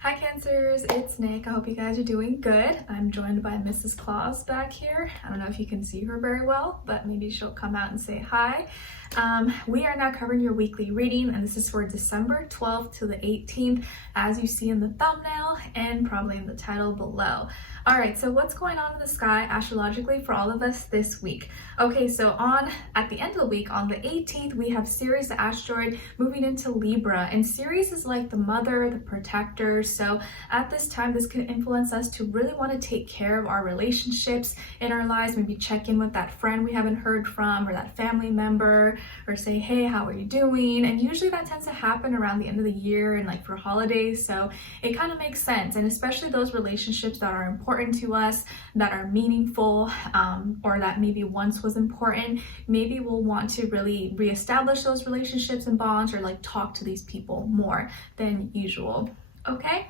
Hi Cancers, it's Nick. I hope you guys are doing good. I'm joined by Mrs. Claus back here. I don't know if you can see her very well, but maybe she'll come out and say hi. We are now covering your weekly reading, and this is for December 12th to the 18th, as you see in the thumbnail and probably in the title below. All right, so what's going on in the sky astrologically for all of us this week? Okay, so at the end of the week, on the 18th, we have Ceres, the asteroid, moving into Libra, and Ceres is like the mother, the protector. So at this time, this can influence us to really want to take care of our relationships in our lives, maybe check in with that friend we haven't heard from or that family member, or say, hey, how are you doing? And usually that tends to happen around the end of the year and like for holidays. So it kind of makes sense. And especially those relationships that are important to us, that are meaningful, or that maybe once was important, maybe we'll want to really reestablish those relationships and bonds, or like talk to these people more than usual. Okay,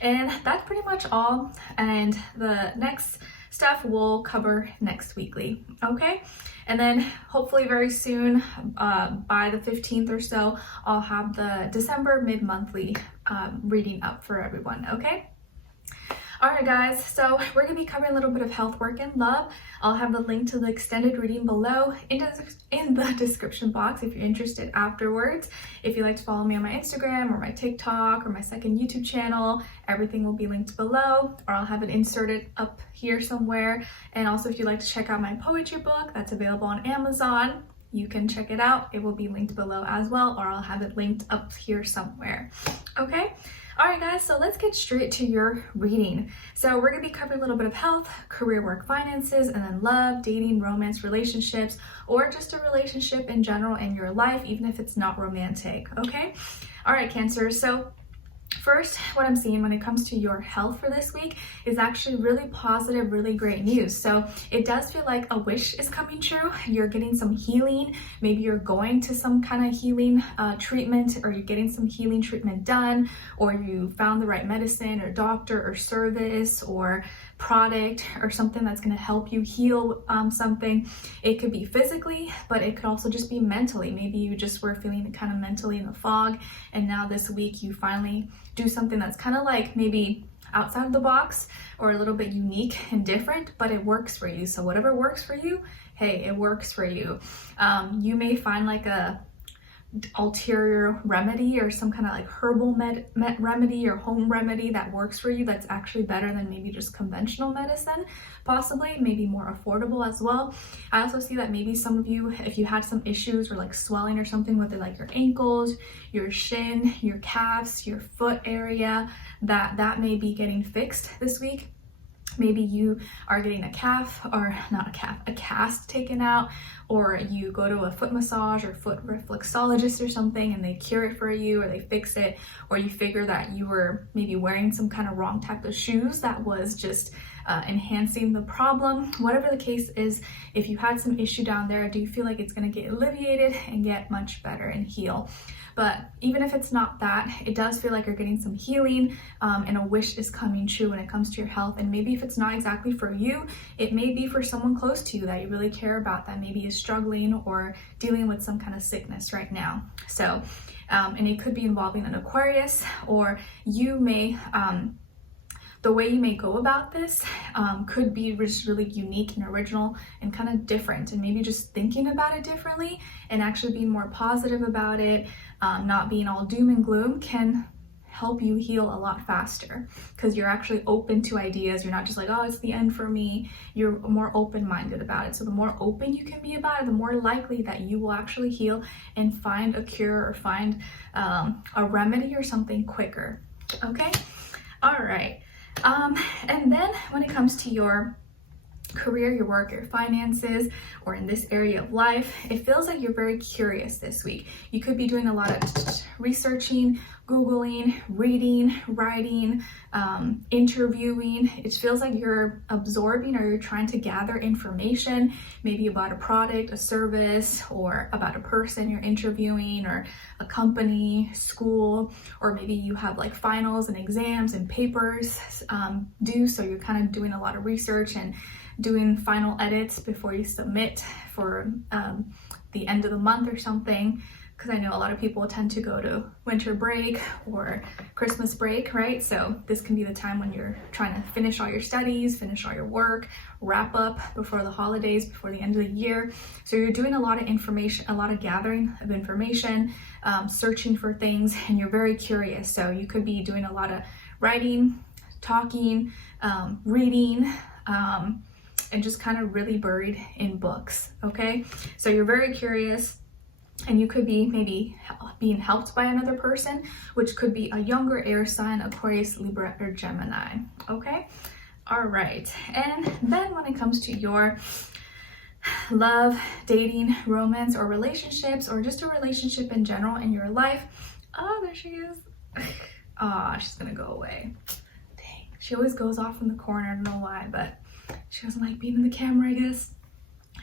and that's pretty much all, and the next stuff we'll cover next weekly. Okay, and then hopefully very soon, by the 15th or so, I'll have the December mid-monthly reading up for everyone. Okay. All right, guys, so we're going to be covering a little bit of health, work, and love. I'll have the link to the extended reading below in the description box if you're interested afterwards. If you'd like to follow me on my Instagram or my TikTok or my second YouTube channel, everything will be linked below, or I'll have it inserted up here somewhere. And also, if you'd like to check out my poetry book, that's available on Amazon. You can check it out. It will be linked below as well, or I'll have it linked up here somewhere. Okay? All right, guys, so let's get straight to your reading. So we're going to be covering a little bit of health, career, work, finances, and then love, dating, romance, relationships, or just a relationship in general in your life, even if it's not romantic. Okay? All right, Cancer. So first, what I'm seeing when it comes to your health for this week is actually really positive, really great news. So it does feel like a wish is coming true. You're getting some healing. Maybe you're going to some kind of healing treatment, or you're getting some healing treatment done, or you found the right medicine or doctor or service or product or something that's going to help you heal something. It could be physically, but it could also just be mentally. Maybe you just were feeling kind of mentally in the fog, and now this week you finally do something that's kind of like maybe outside of the box or a little bit unique and different, but it works for you. So whatever works for you, hey, it works for you. You may find like a ulterior remedy or some kind of like herbal remedy or home remedy that works for you, that's actually better than maybe just conventional medicine, possibly maybe more affordable as well. I also see that maybe some of you, if you had some issues or like swelling or something with it, like your ankles, your shin, your calves, your foot area, that may be getting fixed this week. Maybe you are getting a cast taken out, or you go to a foot massage or foot reflexologist or something and they cure it for you, or they fix it, or you figure that you were maybe wearing some kind of wrong type of shoes that was just enhancing the problem. Whatever the case is, if you had some issue down there, do you feel like it's going to get alleviated and get much better and heal? But even if it's not that, it does feel like you're getting some healing, and a wish is coming true when it comes to your health. And maybe if it's not exactly for you, it may be for someone close to you that you really care about, that maybe is struggling or dealing with some kind of sickness right now. So, and it could be involving an Aquarius, or you may, the way you may go about this could be just really unique and original and kind of different, and maybe just thinking about it differently and actually being more positive about it, not being all doom and gloom, can help you heal a lot faster, because you're actually open to ideas. You're not just like, oh, it's the end for me. You're more open-minded about it. So the more open you can be about it, the more likely that you will actually heal and find a cure or find a remedy or something quicker. Okay? All right. And then when it comes to your career, your work, your finances, or in this area of life, it feels like you're very curious this week. You could be doing a lot of researching, Googling, reading, writing, interviewing. It feels like you're absorbing, or you're trying to gather information, maybe about a product, a service, or about a person you're interviewing, or a company, school, or maybe you have like finals and exams and papers due. So you're kind of doing a lot of research and doing final edits before you submit for the end of the month or something. because I know a lot of people tend to go to winter break or Christmas break, right? So this can be the time when you're trying to finish all your studies, finish all your work, wrap up before the holidays, before the end of the year. So you're doing a lot of information, a lot of gathering of information, searching for things, and you're very curious. So you could be doing a lot of writing, talking, reading, and just kind of really buried in books, okay? So you're very curious, and you could be maybe being helped by another person, which could be a younger air sign, Aquarius, Libra, or Gemini, okay? All right, and then when it comes to your love, dating, romance, or relationships, or just a relationship in general in your life, oh, there she is. Ah, she's gonna go away. Dang, she always goes off in the corner, I don't know why, but she doesn't like being in the camera, I guess.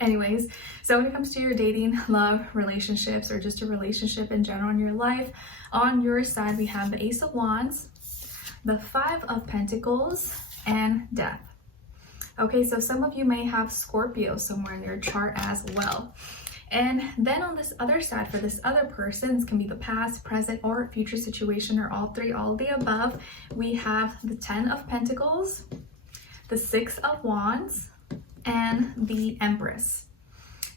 Anyways, so when it comes to your dating, love, relationships, or just a relationship in general in your life, on your side we have the Ace of Wands, the Five of Pentacles, and Death. Okay, so some of you may have Scorpio somewhere in your chart as well. And then on this other side, for this other person, this can be the past, present, or future situation, or all three, all of the above, we have the Ten of Pentacles, the Six of Wands, and the Empress.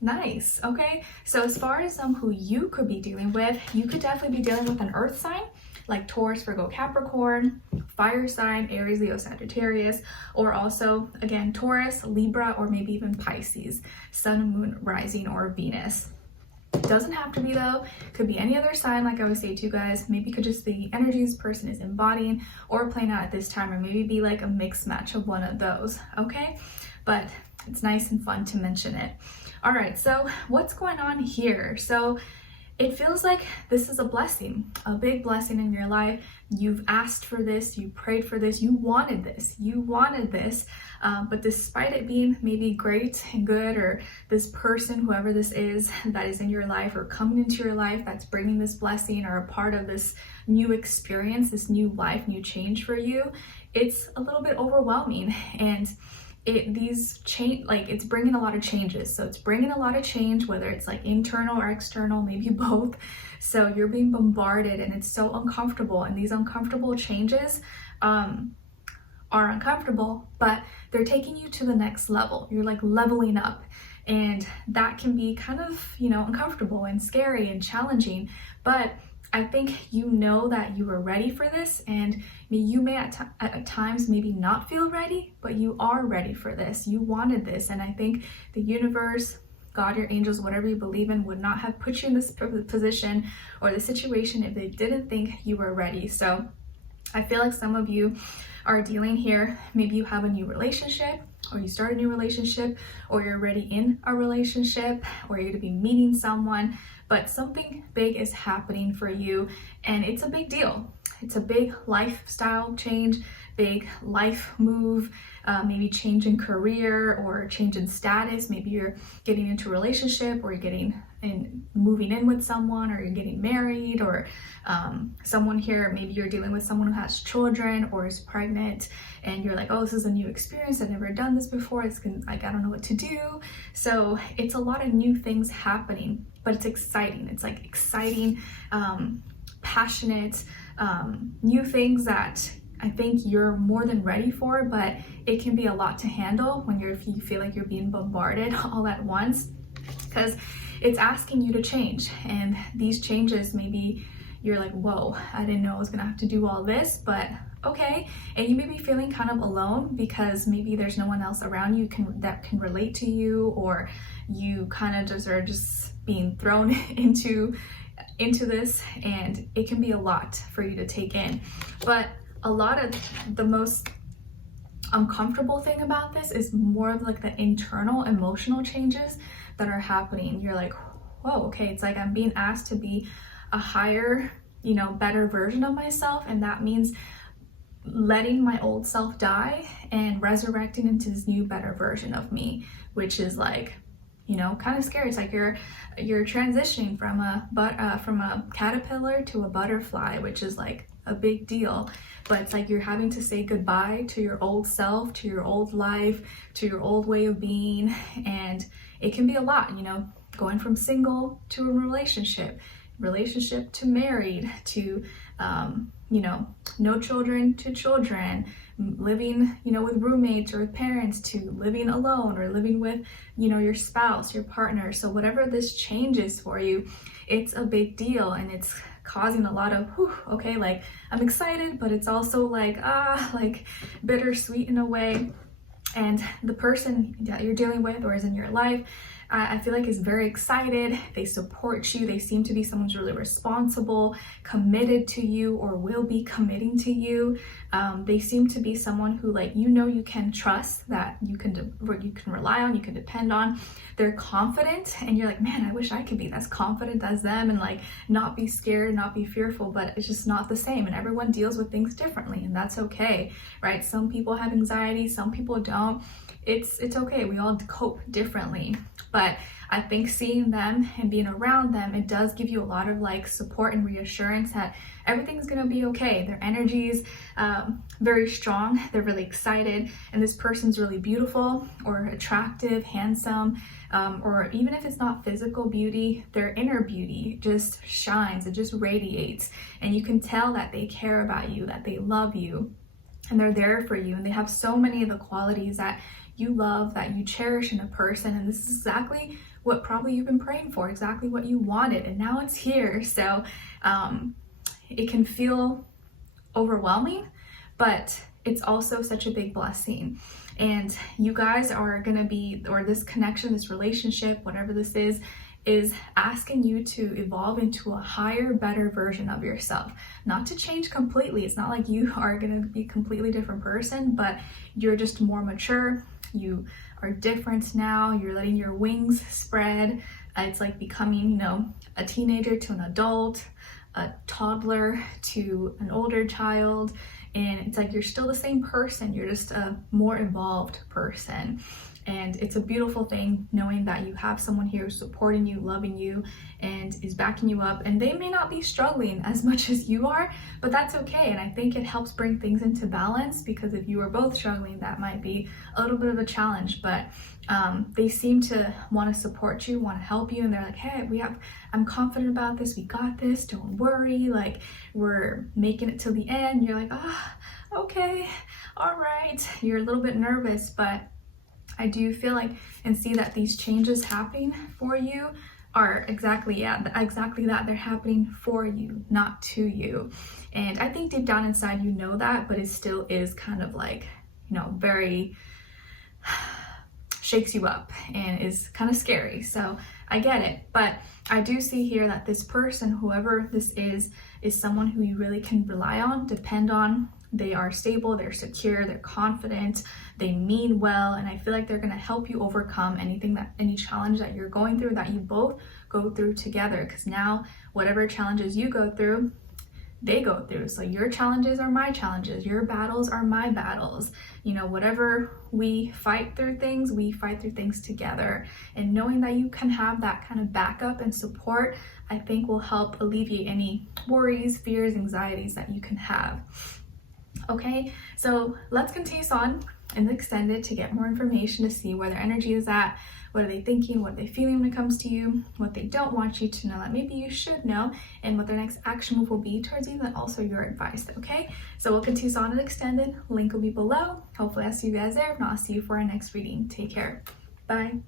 Nice. Okay, so as far as who you could be dealing with, you could definitely be dealing with an earth sign like Taurus, Virgo, Capricorn, fire sign, Aries, Leo, Sagittarius, or also again Taurus, Libra, or maybe even Pisces, Sun, Moon, Rising, or Venus. Doesn't have to be though, could be any other sign, like I would say to you guys. Maybe could just be the energies person is embodying or playing out at this time, or maybe be like a mixed match of one of those, okay? But it's nice and fun to mention it. All right, so what's going on here? So it feels like this is a blessing, a big blessing in your life. You've asked for this, you prayed for this, you wanted this, but despite it being maybe great and good, or this person, whoever this is that is in your life or coming into your life that's bringing this blessing or a part of this new experience, this new life, new change for you, it's a little bit overwhelming. And it's bringing a lot of changes. So it's bringing a lot of change, whether it's like internal or external, maybe both. So you're being bombarded and it's so uncomfortable, and these uncomfortable changes are uncomfortable, but they're taking you to the next level. You're like leveling up, and that can be kind of, uncomfortable and scary and challenging, but I think you know that you are ready for this, and you may at times maybe not feel ready, but you are ready for this. You wanted this, and I think the universe, God, your angels, whatever you believe in, would not have put you in this position or the situation if they didn't think you were ready. So I feel like some of you are dealing here, maybe you have a new relationship, or you start a new relationship, or you're already in a relationship, or you're going to be meeting someone, but something big is happening for you, and it's a big deal. It's a big lifestyle change, big life move, maybe change in career or change in status. Maybe you're getting into a relationship, or you're moving in with someone, or you're getting married, or someone here, maybe you're dealing with someone who has children or is pregnant, and you're like, oh, this is a new experience, I've never done this before, I don't know what to do. So it's a lot of new things happening, but it's exciting. It's like exciting, passionate, new things that I think you're more than ready for, but it can be a lot to handle when you feel like you're being bombarded all at once, because it's asking you to change. And these changes, maybe you're like, whoa, I didn't know I was gonna have to do all this, but okay. And you may be feeling kind of alone because maybe there's no one else around you that can relate to you, or you kind of just are just being thrown into this, and it can be a lot for you to take in. But a lot of the most uncomfortable thing about this is more of like the internal emotional changes that are happening. You're like, whoa, okay, it's like I'm being asked to be a higher, better version of myself, and that means letting my old self die and resurrecting into this new, better version of me, which is like, kind of scary. It's like you're transitioning from a caterpillar to a butterfly, which is like a big deal. But it's like you're having to say goodbye to your old self, to your old life, to your old way of being, and it can be a lot, going from single to a relationship, relationship to married to, you know, no children to children, living, you know, with roommates or with parents, to living alone or living with, you know, your spouse, your partner. So whatever this change is for you, it's a big deal, and it's causing a lot of, whew, okay, like I'm excited, but it's also like, like bittersweet in a way. And the person that you're dealing with or is in your life, I feel like is very excited. They support you. They seem to be someone who's really responsible, committed to you, or will be committing to you. They seem to be someone who, like, you know, you can trust, that you can rely on, you can depend on. They're confident, and you're like, man, I wish I could be as confident as them and like not be scared, not be fearful, but it's just not the same. And everyone deals with things differently, and that's okay, right? Some people have anxiety, some people don't. It's okay. We all cope differently. But I think seeing them and being around them, it does give you a lot of like support and reassurance that everything's gonna be okay. Their energy's very strong. They're really excited, and this person's really beautiful or attractive, handsome, or even if it's not physical beauty, their inner beauty just shines. It just radiates, and you can tell that they care about you, that they love you, and they're there for you. And they have so many of the qualities that you love, that you cherish in a person. And this is exactly what probably you've been praying for, exactly what you wanted, and now it's here. So it can feel overwhelming, but it's also such a big blessing. And you guys are gonna be, or this connection, this relationship, whatever this is asking you to evolve into a higher, better version of yourself. Not to change completely. It's not like you are gonna be a completely different person, but you're just more mature. You are different now. You're letting your wings spread. It's like becoming, you know, a teenager to an adult, a toddler to an older child. And it's like you're still the same person. You're just a more evolved person. And it's a beautiful thing knowing that you have someone here supporting you, loving you, and is backing you up. And they may not be struggling as much as you are, but that's okay. And I think it helps bring things into balance, because if you are both struggling, that might be a little bit of a challenge. But they seem to want to support you, want to help you, and they're like, hey, I'm confident about this, we got this, don't worry, like we're making it till the end. You're like, okay, all right. You're a little bit nervous, but I do feel like and see that these changes happening for you are exactly that. They're happening for you, not to you. And I think deep down inside you know that, but it still is kind of like, you know, very shakes you up and is kind of scary. So I get it, but I do see here that this person, whoever this is someone who you really can rely on, depend on. They are stable, they're secure, they're confident, they mean well, and I feel like they're gonna help you overcome any challenge that you're going through, that you both go through together. Because now, whatever challenges you go through, they go through. So your challenges are my challenges, your battles are my battles. You know, whatever we fight through things together. And knowing that you can have that kind of backup and support, I think will help alleviate any worries, fears, anxieties that you can have. Okay, so let's continue on in the extended to get more information, to see where their energy is at, what are they thinking, what are they feeling when it comes to you, what they don't want you to know that maybe you should know, and what their next action move will be towards you, and also your advice. Okay, so we'll continue on in the extended. Link will be below. Hopefully I'll see you guys there. If not, I'll see you for our next reading. Take care. Bye.